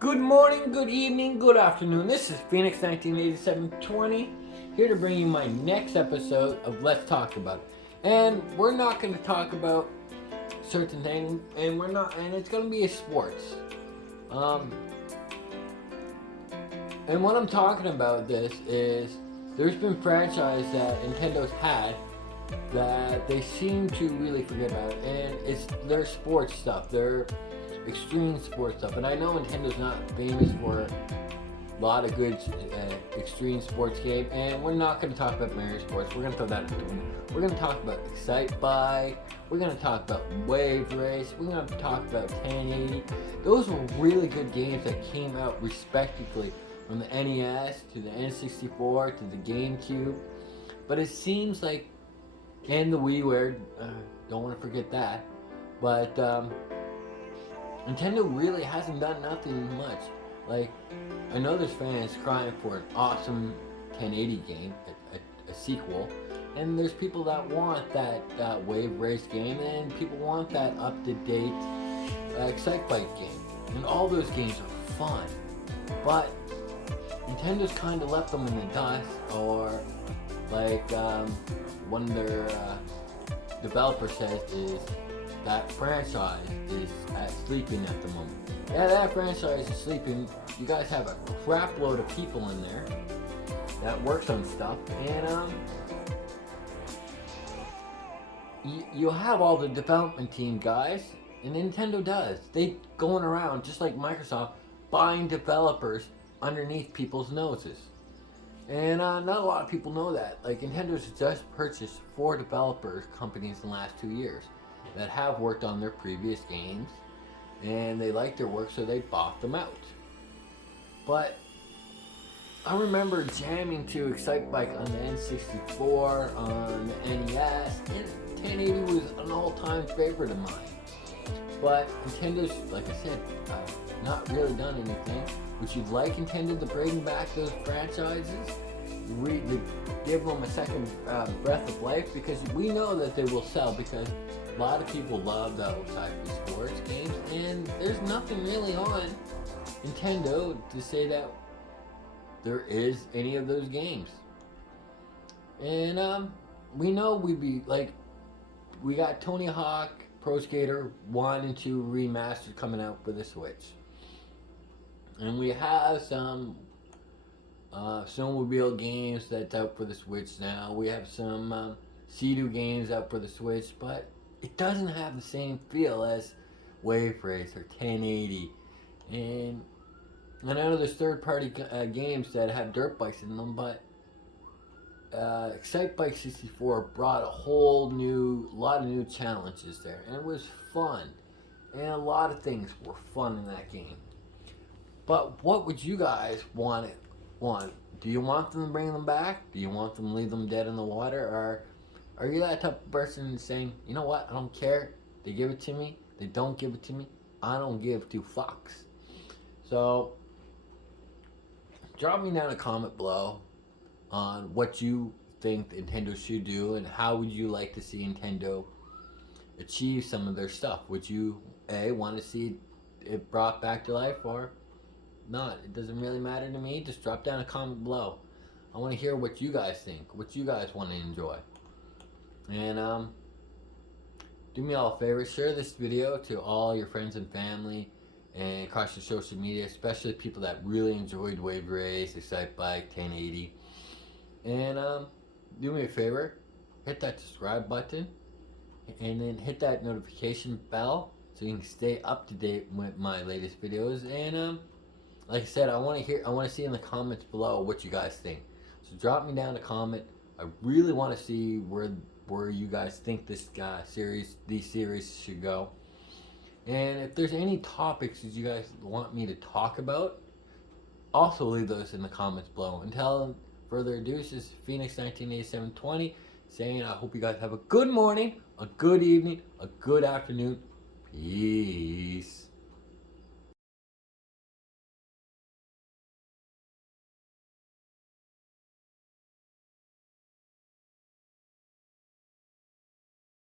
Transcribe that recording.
Good morning, good evening, good afternoon. This is Phoenix 198720 here to bring you my next episode of Let's Talk About It. And we're not going to talk about certain things, and it's going to be a sports. Um, and what I'm talking about this is there's been franchise that Nintendo's had that they seem to really forget about, and it's their sports stuff, their extreme sports stuff. And I know Nintendo's not famous for a lot of good extreme sports game, and we're not going to talk about Mario Sports. We're going to throw that in. We're going to talk about Excite Bike. We're going to talk about Wave Race. We're going to talk about 1080. Those were really good games that came out respectively from the NES to the N64 to the GameCube. But it seems like, and the WiiWare, don't want to forget that. But Nintendo really hasn't done nothing much. Like, I know there's fans crying for an awesome 1080 game, a sequel, and there's people that want that Wave Race game, and people want that up-to-date Excite Bike game. And all those games are fun, but Nintendo's kind of left them in the dust, or like one of their developers says is that franchise is sleeping at the moment. Yeah, that franchise is sleeping. You guys have a crap load of people in there that works on stuff, and you have all the development team guys, and Nintendo does. They going around just like Microsoft, buying developers underneath people's noses. And not a lot of people know that. Like, Nintendo's just purchased 4 developers companies in the last 2 years that have worked on their previous games, and they like their work, so they bought them out. But I remember jamming to Excite Bike on the N64, on the NES, and 1080 was an all-time favorite of mine. But Nintendo's, like I said, not really done anything. Would you like Nintendo to bring back those franchises? Give them a second breath of life? Because we know that they will sell, because a lot of people love those type of sports games, and there's nothing really on Nintendo to say that there is any of those games. And we know we got Tony Hawk Pro Skater 1 and 2 remastered coming out for the Switch. And we have some snowmobile games that's out for the Switch now. We have some Sea-Doo games out for the Switch, but it doesn't have the same feel as Wave Race or 1080. And I know there's third-party games that have dirt bikes in them, but Excite Bike 64 brought a lot of new challenges there, and it was fun. And a lot of things were fun in that game. But what would you guys want? Do you want them to bring them back? Do you want them to leave them dead in the water? Or are you that type of person saying, you know what, I don't care. They give it to me. They don't give it to me. I don't give 2 fucks. So drop me down a comment below on what you think Nintendo should do, and how would you like to see Nintendo achieve some of their stuff. Would you want to see it brought back to life, or not? It doesn't really matter to me. Just drop down a comment below. I want to hear what you guys think, what you guys want to enjoy. And do me all a favor, share this video to all your friends and family and across your social media, especially people that really enjoyed Wave Race, Excite Bike, 1080. And do me a favor, hit that subscribe button, and then hit that notification bell so you can stay up to date with my latest videos. And like I said, I want to see in the comments below what you guys think. So drop me down a comment. I really want to see where you guys think these series should go. And if there's any topics that you guys want me to talk about, also leave those in the comments below. Until further ado, this is Phoenix 198720 saying I hope you guys have a good morning, a good evening, a good afternoon. Peace.